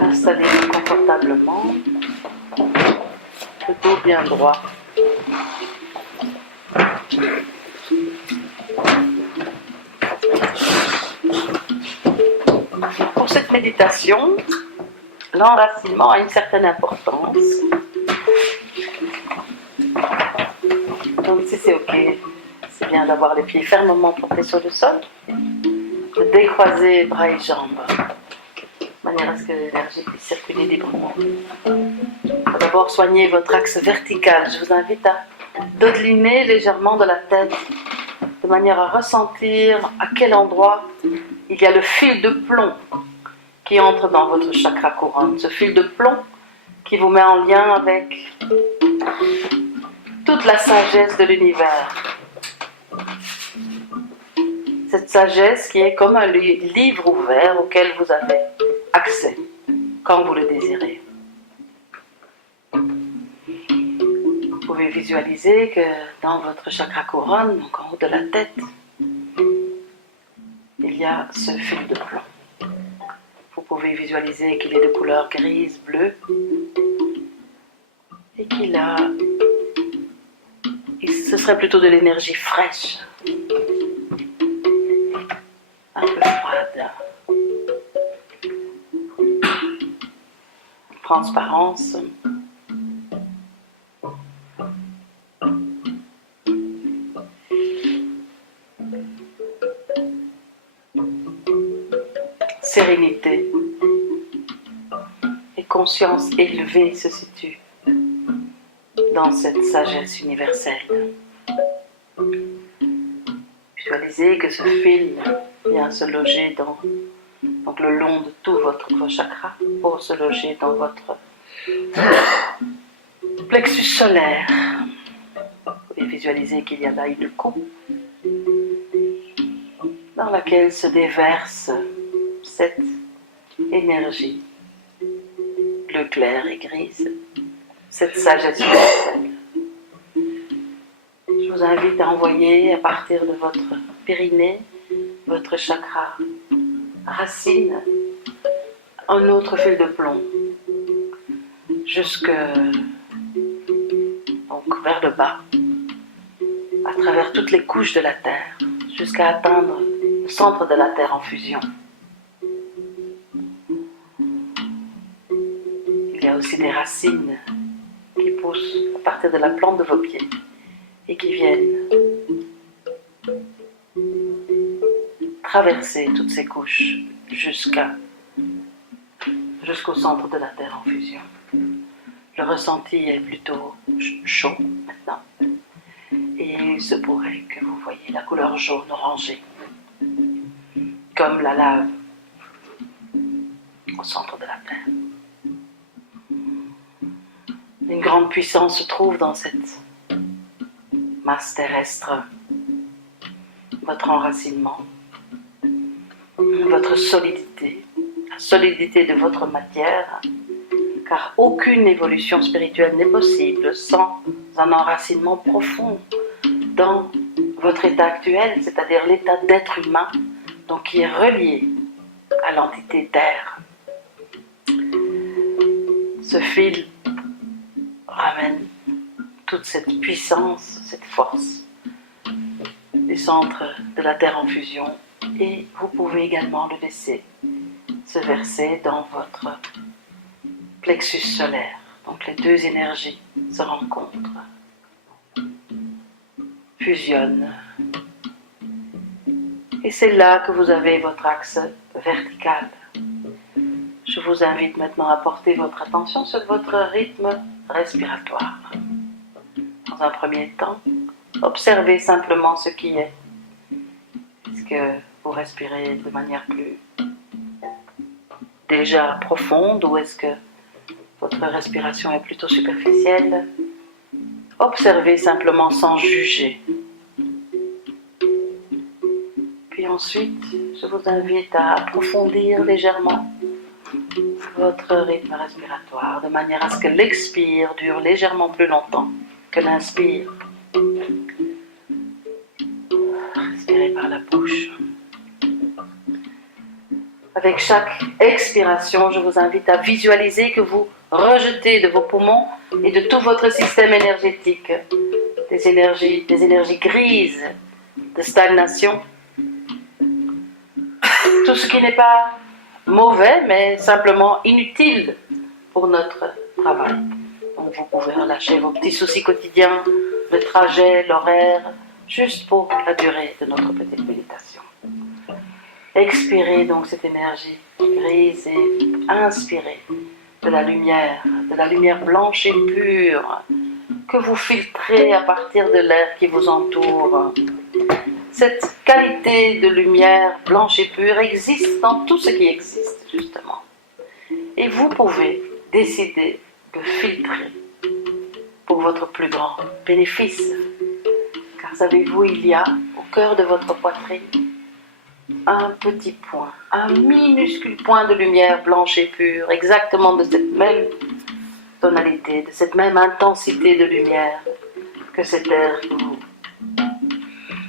Installez-vous confortablement, le dos bien droit. Pour cette méditation, l'enracinement a une certaine importance. Donc si c'est ok, c'est bien d'avoir les pieds fermement portés sur le sol, de décroiser bras et jambes, de manière à ce que l'énergie puisse circuler librement. D'abord, soignez votre axe vertical. Je vous invite à dodeliner légèrement de la tête, de manière à ressentir à quel endroit il y a le fil de plomb qui entre dans votre chakra couronne. Ce fil de plomb qui vous met en lien avec toute la sagesse de l'univers. Cette sagesse qui est comme un livre ouvert auquel vous avez accès quand vous le désirez. Vous pouvez visualiser que dans votre chakra couronne, donc en haut de la tête, il y a ce fil de plomb. Vous pouvez visualiser qu'il est de couleur grise, bleue, et ce serait plutôt de l'énergie fraîche, un peu froide, transparence. Sérénité et conscience élevée se situent dans cette sagesse universelle. Visualisez que ce fil vient se loger donc le long de tout votre chakra pour se loger dans votre plexus solaire. Vous pouvez visualiser qu'il y a là une coupe dans laquelle se déverse cette énergie bleu clair et grise, cette sagesse universelle. Je vous invite à envoyer à partir de votre périnée, votre chakra racine, un autre fil de plomb jusque donc vers le bas, à travers toutes les couches de la Terre, jusqu'à atteindre le centre de la Terre en fusion. Il y a aussi des racines qui poussent à partir de la plante de vos pieds et qui viennent traverser toutes ces couches jusqu'au centre de la Terre en fusion. Le ressenti est plutôt chaud maintenant et il se pourrait que vous voyez la couleur jaune orangée comme la lave au centre de la Terre. Une grande puissance se trouve dans cette masse terrestre, votre enracinement, votre solidité, la solidité de votre matière, car aucune évolution spirituelle n'est possible sans un enracinement profond dans votre état actuel, c'est-à-dire l'état d'être humain, donc qui est relié à l'entité Terre. Ce fil ramène toute cette puissance, cette force du centre de la Terre en fusion, et vous pouvez également le laisser se verser dans votre plexus solaire. Donc les deux énergies se rencontrent, fusionnent, et c'est là que vous avez votre axe vertical. Je vous invite maintenant à porter votre attention sur votre rythme respiratoire. Dans un premier temps, observez simplement ce qui est. Est-ce que vous respirez de manière plus déjà profonde ou est-ce que votre respiration est plutôt superficielle? Observez simplement sans juger. Puis ensuite, je vous invite à approfondir légèrement votre rythme respiratoire de manière à ce que l'expire dure légèrement plus longtemps que l'inspire. Respirez par la bouche. Avec chaque expiration, je vous invite à visualiser que vous rejetez de vos poumons et de tout votre système énergétique des énergies grises de stagnation, tout ce qui n'est pas mauvais mais simplement inutile pour notre travail. Donc vous pouvez relâcher vos petits soucis quotidiens, le trajet, l'horaire, juste pour la durée de notre petite méditation. Expirez donc cette énergie grise et inspirez de la lumière blanche et pure que vous filtrez à partir de l'air qui vous entoure. Cette qualité de lumière blanche et pure existe dans tout ce qui existe, justement. Et vous pouvez décider de filtrer pour votre plus grand bénéfice. Car savez-vous, il y a au cœur de votre poitrine un petit point, un minuscule point de lumière blanche et pure, exactement de cette même tonalité, de cette même intensité de lumière que cet air que vous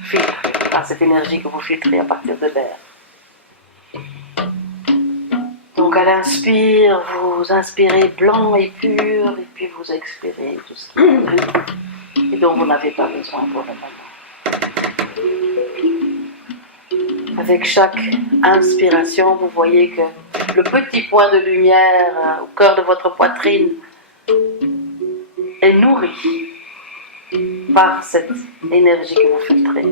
filtrez, cette énergie que vous filtrez à partir de l'air. Donc à l'inspire, vous inspirez blanc et pur, et puis vous expirez tout ce qui est gris et dont vous n'avez pas besoin pour le moment. Avec chaque inspiration, vous voyez que le petit point de lumière au cœur de votre poitrine est nourri par cette énergie que vous filtrez.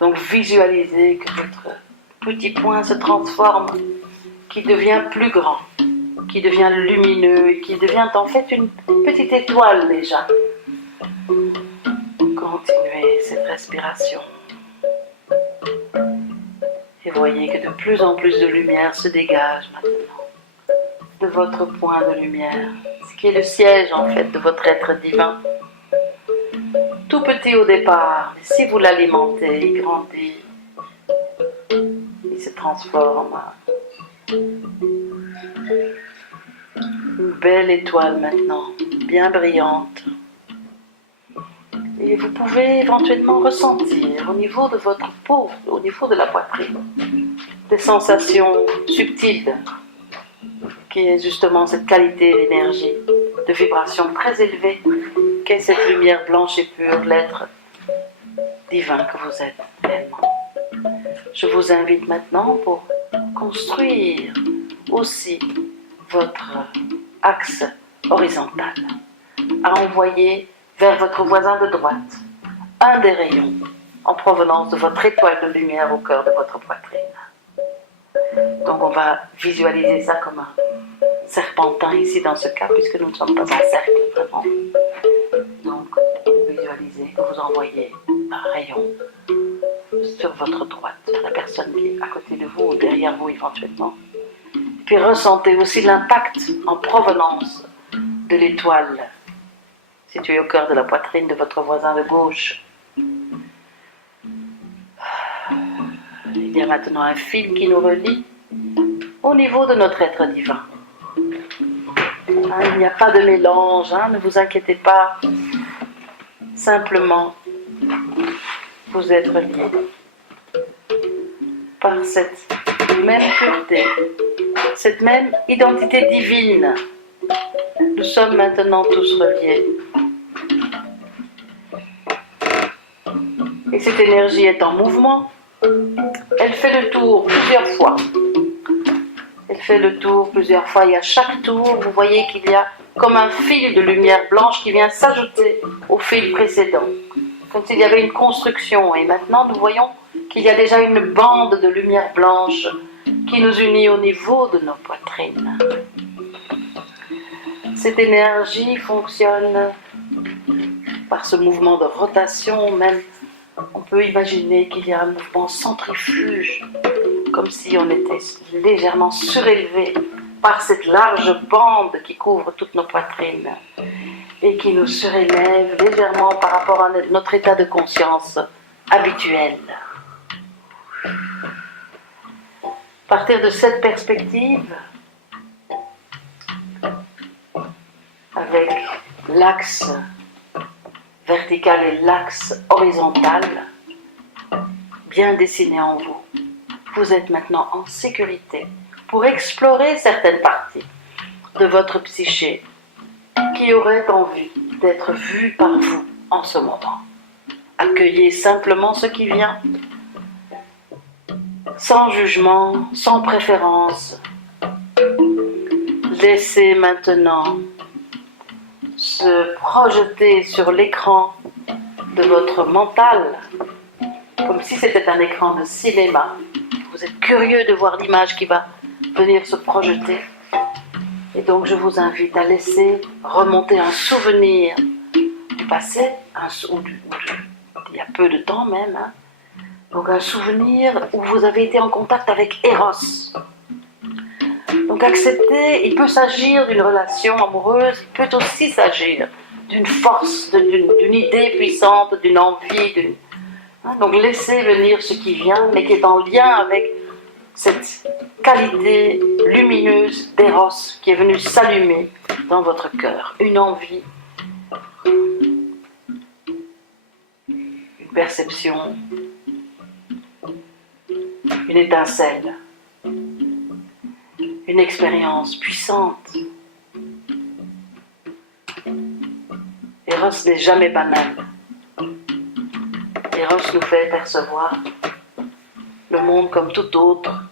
Donc visualisez que votre petit point se transforme, qui devient plus grand, qui devient lumineux et qui devient en fait une petite étoile déjà. Continuez cette respiration. Et voyez que de plus en plus de lumière se dégage maintenant de votre point de lumière, ce qui est le siège en fait de votre être divin. Tout petit au départ, mais si vous l'alimentez, il grandit, il se transforme. Une belle étoile maintenant, bien brillante. Et vous pouvez éventuellement ressentir au niveau de votre peau, au niveau de la poitrine, des sensations subtiles, qui est justement cette qualité d'énergie, de vibration très élevée, qu'est cette lumière blanche et pure, l'être divin que vous êtes réellement. Je vous invite maintenant pour construire aussi votre axe horizontal, à envoyer vers votre voisin de droite un des rayons en provenance de votre étoile de lumière au cœur de votre poitrine. Donc on va visualiser ça comme un serpentin ici dans ce cas, puisque nous ne sommes pas en cercle vraiment. Donc visualisez que vous envoyez un rayon sur votre droite, sur la personne qui est à côté de vous ou derrière vous éventuellement. Puis ressentez aussi l'impact en provenance de l'étoile située au cœur de la poitrine de votre voisin de gauche. Il y a maintenant un fil qui nous relie au niveau de notre être divin. Il n'y a pas de mélange, ne vous inquiétez pas. Simplement, vous êtes reliés par cette même pureté, cette même identité divine. Nous sommes maintenant tous reliés. Et cette énergie est en mouvement. Elle fait le tour plusieurs fois. Elle fait le tour plusieurs fois et à chaque tour, vous voyez qu'il y a comme un fil de lumière blanche qui vient s'ajouter au fil précédent. Comme s'il y avait une construction. Et maintenant, nous voyons qu'il y a déjà une bande de lumière blanche qui nous unit au niveau de nos poitrines. Cette énergie fonctionne par ce mouvement de rotation, même on peut imaginer qu'il y a un mouvement centrifuge, comme si on était légèrement surélevé par cette large bande qui couvre toutes nos poitrines et qui nous surélève légèrement par rapport à notre état de conscience habituel. À partir de cette perspective, avec l'axe vertical et l'axe horizontal bien dessiné en vous, vous êtes maintenant en sécurité pour explorer certaines parties de votre psyché qui auraient envie d'être vues par vous en ce moment. Accueillez simplement ce qui vient, sans jugement, sans préférence. Laissez maintenant se projeter sur l'écran de votre mental, comme si c'était un écran de cinéma. Vous êtes curieux de voir l'image qui va venir se projeter. Et donc je vous invite à laisser remonter un souvenir du passé, il y a peu de temps même, hein. Donc un souvenir où vous avez été en contact avec Eros. Donc accepter, il peut s'agir d'une relation amoureuse, il peut aussi s'agir d'une force, d'une idée puissante, d'une envie, donc laissez venir ce qui vient, mais qui est en lien avec cette qualité lumineuse d'Eros qui est venue s'allumer dans votre cœur. Une envie, une perception, une étincelle, une expérience puissante. Eros n'est jamais banal. Eros nous fait percevoir le monde comme tout autre,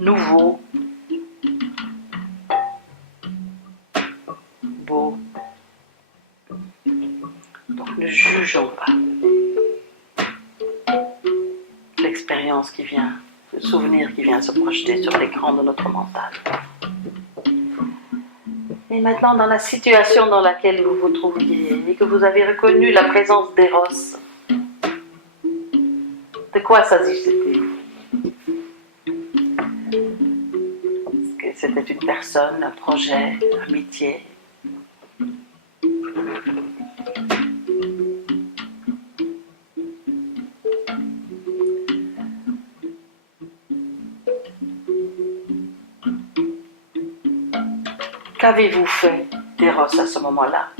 nouveau, beau. Donc ne jugeons pas l'expérience qui vient, le souvenir qui vient se projeter sur l'écran de notre mental. Et maintenant, dans la situation dans laquelle vous vous trouviez et que vous avez reconnu la présence d'Eros, de quoi s'agissait-il? Est-ce que c'était une personne, un projet, un métier? Qu'avez-vous fait d'Eros à ce moment-là?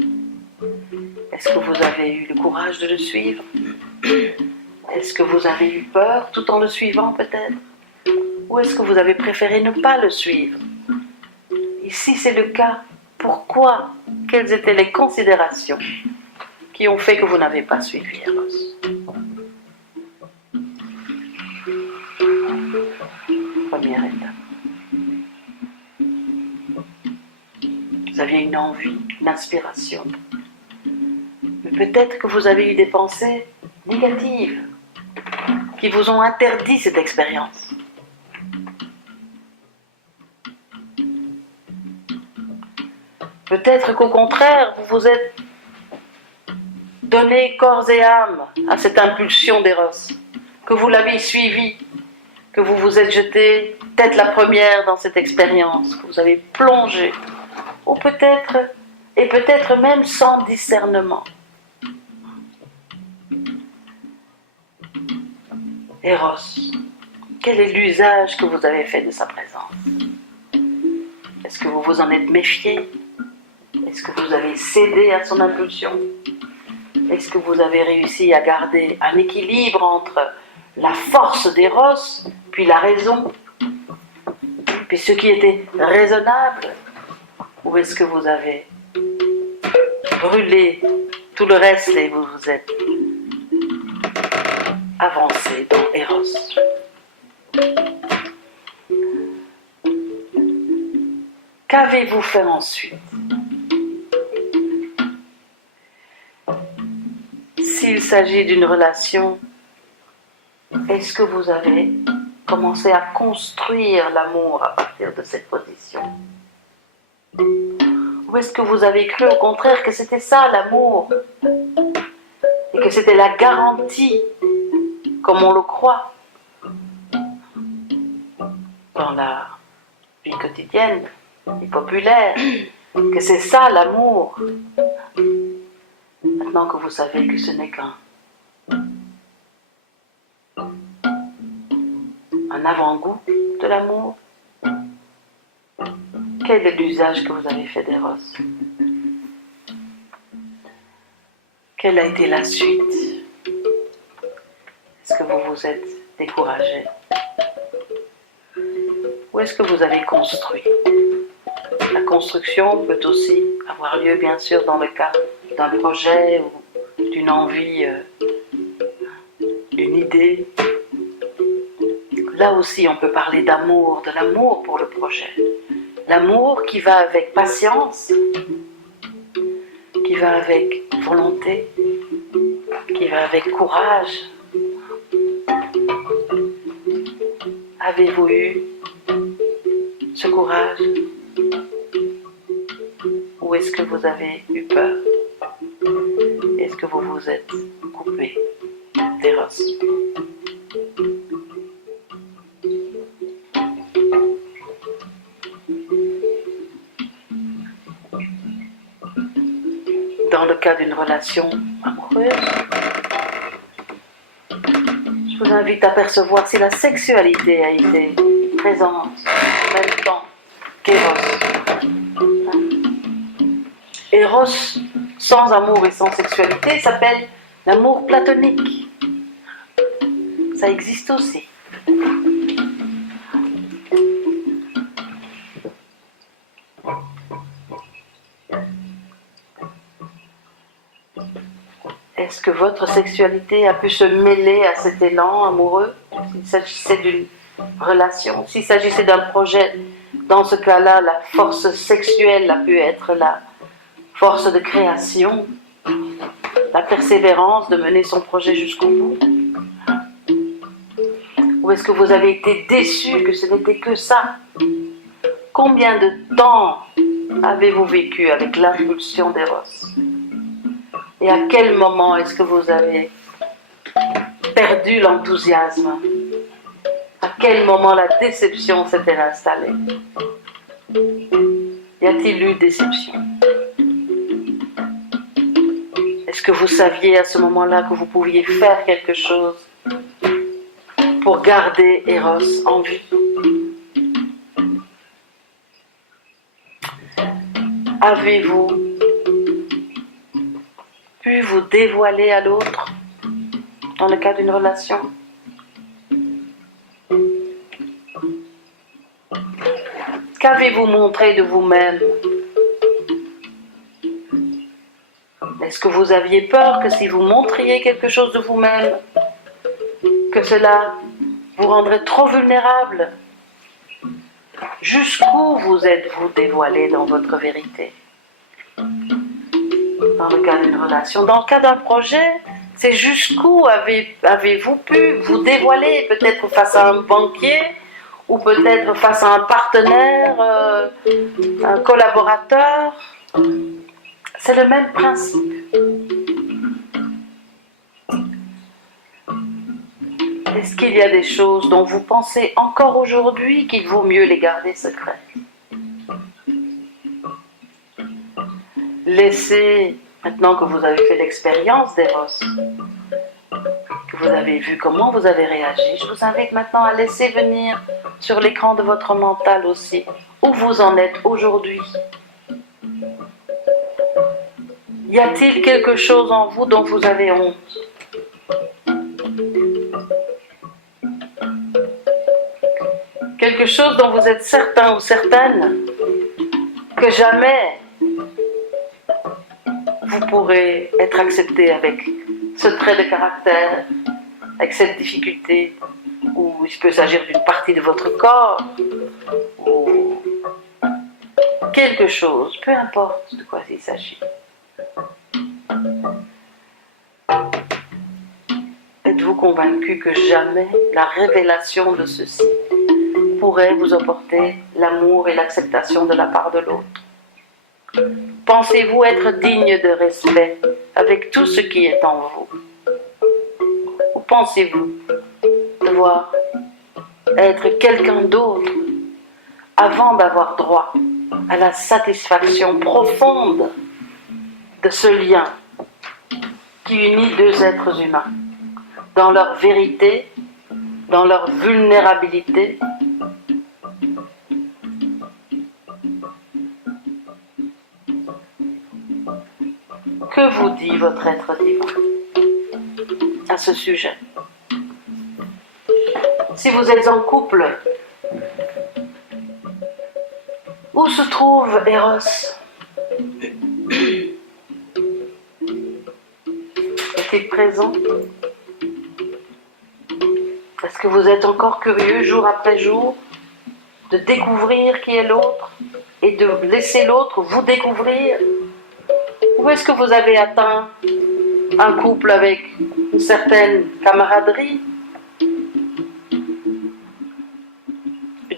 Est-ce que vous avez eu le courage de le suivre? Est-ce que vous avez eu peur tout en le suivant peut-être? Ou est-ce que vous avez préféré ne pas le suivre? Et si c'est le cas, pourquoi? Quelles étaient les considérations qui ont fait que vous n'avez pas suivi Eros? Première étape. Vous aviez une envie, une inspiration. Mais peut-être que vous avez eu des pensées négatives qui vous ont interdit cette expérience. Peut-être qu'au contraire, vous vous êtes donné corps et âme à cette impulsion d'Eros, que vous l'avez suivie, que vous vous êtes jeté tête la première dans cette expérience, que vous avez plongé, ou peut-être même sans discernement. Eros, quel est l'usage que vous avez fait de sa présence? Est-ce que vous vous en êtes méfié? Est-ce que vous avez cédé à son impulsion? Est-ce que vous avez réussi à garder un équilibre entre la force d'Eros, puis la raison, puis ce qui était raisonnable? Ou est-ce que vous avez brûlé tout le reste et vous vous êtes avancé dans Eros? Qu'avez-vous fait ensuite? S'il s'agit d'une relation, est-ce que vous avez commencé à construire l'amour à partir de cette position? Ou est-ce que vous avez cru au contraire que c'était ça l'amour? Et que c'était la garantie, comme on le croit, dans la vie quotidienne et populaire, que c'est ça l'amour? Maintenant que vous savez que ce n'est qu'un avant-goût de l'amour, quel est l'usage que vous avez fait d'Eros? Quelle a été la suite? Est-ce que vous vous êtes découragé? Où est-ce que vous avez construit? La construction peut aussi avoir lieu, bien sûr, dans le cas d'un projet ou d'une envie, d'une idée. Là aussi, on peut parler d'amour, de l'amour pour le projet. L'amour qui va avec patience, qui va avec volonté, qui va avec courage. Avez-vous eu ce courage? Ou est-ce que vous avez eu peur? Est-ce que vous vous êtes coupé d'éros? Dans le cas d'une relation amoureuse, je vous invite à percevoir si la sexualité a été présente en même temps qu'Eros. Eros, sans amour et sans sexualité, s'appelle l'amour platonique. Ça existe aussi. Est-ce que votre sexualité a pu se mêler à cet élan amoureux, s'il s'agissait d'une relation, s'il s'agissait d'un projet? Dans ce cas-là, la force sexuelle a pu être la force de création, la persévérance de mener son projet jusqu'au bout. Ou est-ce que vous avez été déçu que ce n'était que ça? Combien de temps avez-vous vécu avec l'impulsion d'Eros? Et à quel moment est-ce que vous avez perdu l'enthousiasme? À quel moment la déception s'est-elle installée? Y a-t-il eu déception? Est-ce que vous saviez à ce moment-là que vous pouviez faire quelque chose pour garder Eros en vie? Avez-vous pu vous dévoiler à l'autre dans le cas d'une relation? Qu'avez-vous montré de vous-même? Est-ce que vous aviez peur que si vous montriez quelque chose de vous-même, que cela vous rendrait trop vulnérable? Jusqu'où vous êtes-vous dévoilé dans votre vérité? Dans le cas d'une relation, dans le cas d'un projet, c'est jusqu'où avez-vous pu vous dévoiler, peut-être face à un banquier, ou peut-être face à un partenaire, un collaborateur. C'est le même principe. Est-ce qu'il y a des choses dont vous pensez encore aujourd'hui qu'il vaut mieux les garder secrètes? Laissez, maintenant que vous avez fait l'expérience d'Eros, que vous avez vu comment vous avez réagi, je vous invite maintenant à laisser venir sur l'écran de votre mental aussi, où vous en êtes aujourd'hui. Y a-t-il quelque chose en vous dont vous avez honte? Quelque chose dont vous êtes certain ou certaine que jamais vous pourrez être accepté avec ce trait de caractère, avec cette difficulté, ou il peut s'agir d'une partie de votre corps, ou quelque chose, peu importe de quoi il s'agit. Êtes-vous convaincu que jamais la révélation de ceci pourrait vous apporter l'amour et l'acceptation de la part de l'autre? Pensez-vous être digne de respect avec tout ce qui est en vous? Ou pensez-vous devoir être quelqu'un d'autre avant d'avoir droit à la satisfaction profonde de ce lien qui unit deux êtres humains dans leur vérité, dans leur vulnérabilité? Que vous dit votre être divin à ce sujet? Si vous êtes en couple, où se trouve Eros? Est-il présent? Est-ce que vous êtes encore curieux jour après jour de découvrir qui est l'autre et de laisser l'autre vous découvrir? Ou est-ce que vous avez atteint un couple avec une certaine camaraderie,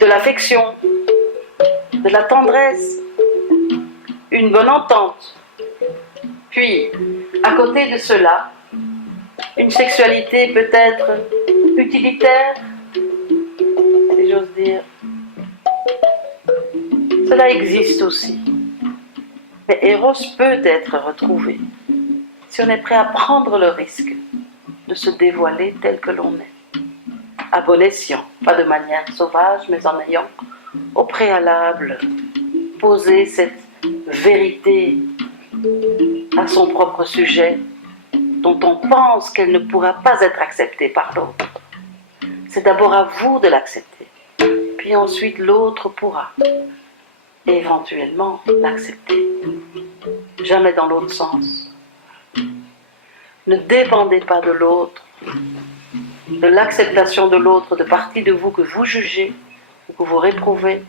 de l'affection, de la tendresse, une bonne entente? Puis, à côté de cela, une sexualité peut-être utilitaire, si j'ose dire. Cela existe aussi. Mais Eros peut être retrouvé si on est prêt à prendre le risque de se dévoiler tel que l'on est, à bon escient, pas de manière sauvage, mais en ayant au préalable posé cette vérité à son propre sujet, dont on pense qu'elle ne pourra pas être acceptée par l'autre. C'est d'abord à vous de l'accepter, puis ensuite l'autre pourra éventuellement l'accepter. Jamais dans l'autre sens. Ne dépendez pas de l'autre, de l'acceptation de l'autre, de partie de vous que vous jugez ou que vous réprouvez,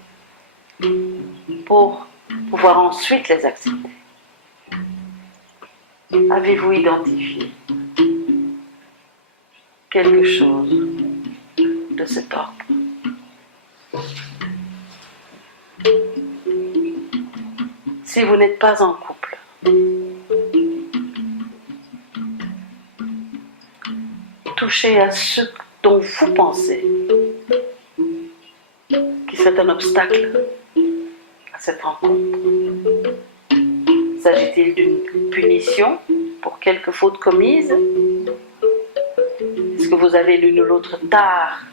pour pouvoir ensuite les accepter. Avez-vous identifié quelque chose de cet ordre? Si vous n'êtes pas en couple, touchez à ce dont vous pensez qui serait un obstacle à cette rencontre. S'agit-il d'une punition pour quelque faute commise? Est-ce que vous avez l'une ou l'autre tare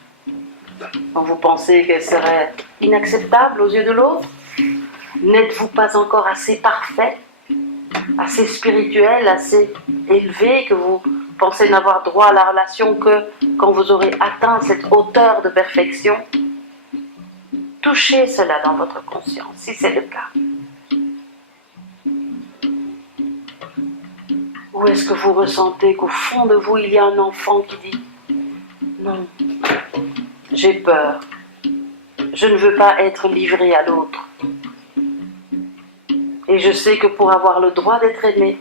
dont vous pensez qu'elle serait inacceptable aux yeux de l'autre? N'êtes-vous pas encore assez parfait, assez spirituel, assez élevé que vous pensez n'avoir droit à la relation que quand vous aurez atteint cette hauteur de perfection? Touchez cela dans votre conscience, si c'est le cas. Ou est-ce que vous ressentez qu'au fond de vous, il y a un enfant qui dit « Non, j'ai peur, je ne veux pas être livré à l'autre. Et je sais que pour avoir le droit d'être aimé,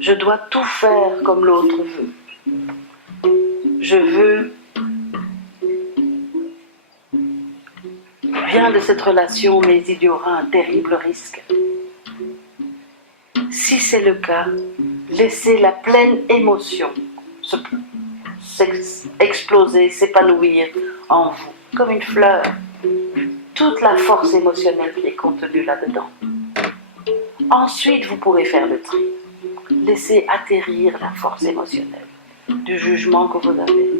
je dois tout faire comme l'autre veut. Je veux bien de cette relation, mais il y aura un terrible risque. » Si c'est le cas, laissez la pleine émotion exploser, s'épanouir en vous, comme une fleur. Toute la force émotionnelle qui est contenue là-dedans. Ensuite, vous pourrez faire le tri. Laissez atterrir la force émotionnelle du jugement que vous avez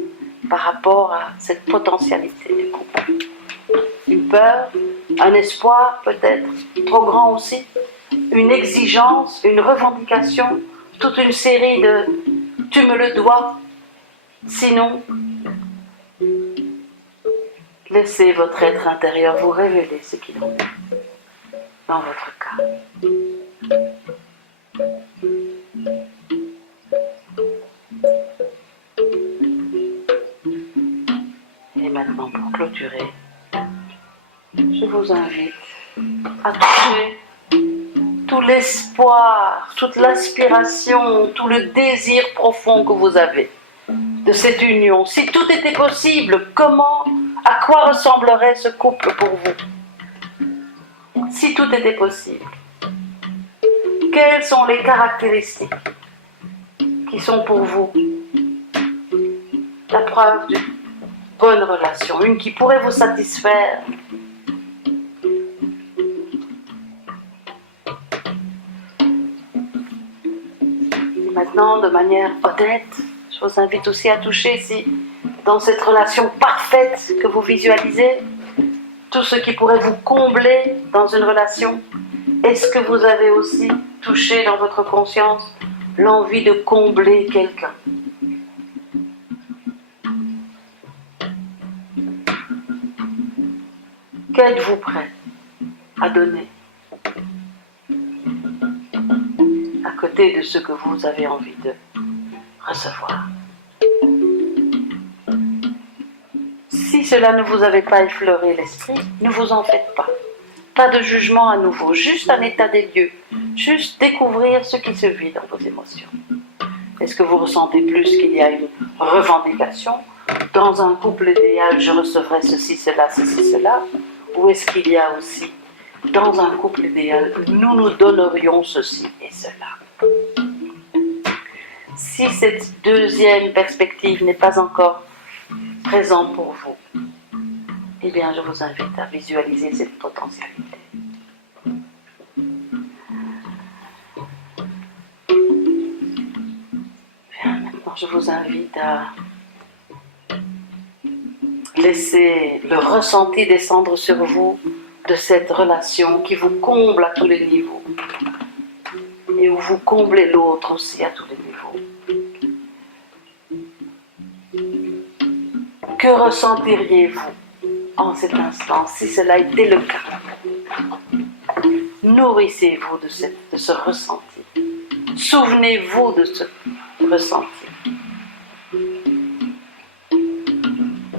par rapport à cette potentialité du couple. Une peur, un espoir peut-être, trop grand aussi, une exigence, une revendication, toute une série de « tu me le dois », sinon, laissez votre être intérieur vous révéler ce qu'il en est dans votre cas. Et maintenant, pour clôturer, je vous invite à toucher tout l'espoir, toute l'aspiration, tout le désir profond que vous avez de cette union. Si tout était possible, à quoi ressemblerait ce couple pour vous? Si tout était possible, quelles sont les caractéristiques qui sont pour vous la preuve d'une bonne relation, une qui pourrait vous satisfaire? Maintenant, de manière honnête, je vous invite aussi à toucher si, dans cette relation parfaite que vous visualisez, tout ce qui pourrait vous combler dans une relation, est-ce que vous avez aussi touché dans votre conscience l'envie de combler quelqu'un? Qu'êtes-vous prêt à donner à côté de ce que vous avez envie de recevoir? Si cela ne vous avait pas effleuré l'esprit, ne vous en faites pas. Pas de jugement à nouveau, juste un état des lieux, juste découvrir ce qui se vit dans vos émotions. Est-ce que vous ressentez plus qu'il y a une revendication? Dans un couple idéal, je recevrais ceci, cela, ou est-ce qu'il y a aussi, dans un couple idéal, nous nous donnerions ceci et cela? Si cette deuxième perspective n'est pas encore présente pour vous, eh bien je vous invite à visualiser cette potentialité. Bien, maintenant je vous invite à laisser le ressenti descendre sur vous de cette relation qui vous comble à tous les niveaux et où vous comblez l'autre aussi à tous les niveaux. Que ressentiriez-vous en cet instant si cela était le cas? Nourrissez-vous de ce ressenti. Souvenez-vous de ce ressenti.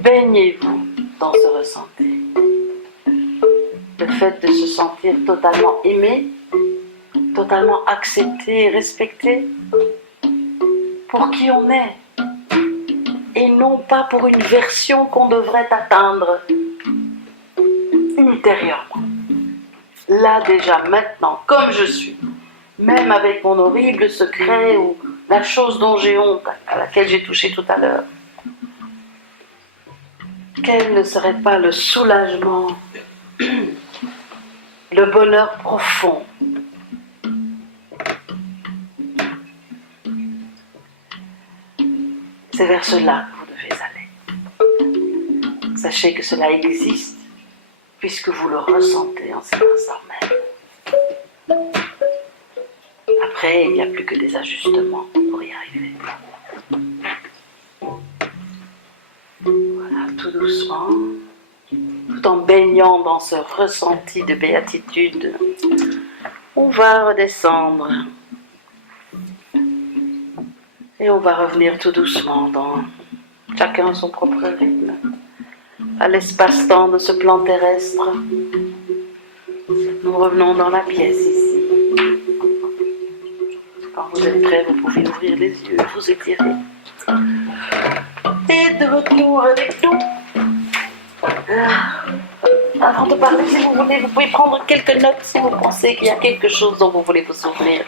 Baignez-vous dans ce ressenti. Le fait de se sentir totalement aimé, totalement accepté et respecté pour qui on est, et non pas pour une version qu'on devrait atteindre ultérieurement. Là déjà, maintenant, comme je suis, même avec mon horrible secret ou la chose dont j'ai honte, à laquelle j'ai touché tout à l'heure, quel ne serait pas le soulagement, le bonheur profond? C'est vers cela que vous devez aller. Sachez que cela existe, puisque vous le ressentez en cet instant même. Après, il n'y a plus que des ajustements pour y arriver. Voilà, tout doucement, tout en baignant dans ce ressenti de béatitude, on va redescendre. Et on va revenir tout doucement dans chacun son propre rythme, à l'espace-temps de ce plan terrestre. Nous revenons dans la pièce ici. Quand vous êtes prêts, vous pouvez ouvrir les yeux, vous étirer. Et de retour avec nous. Avant de parler, si vous voulez, vous pouvez prendre quelques notes si vous pensez qu'il y a quelque chose dont vous voulez vous souvenir.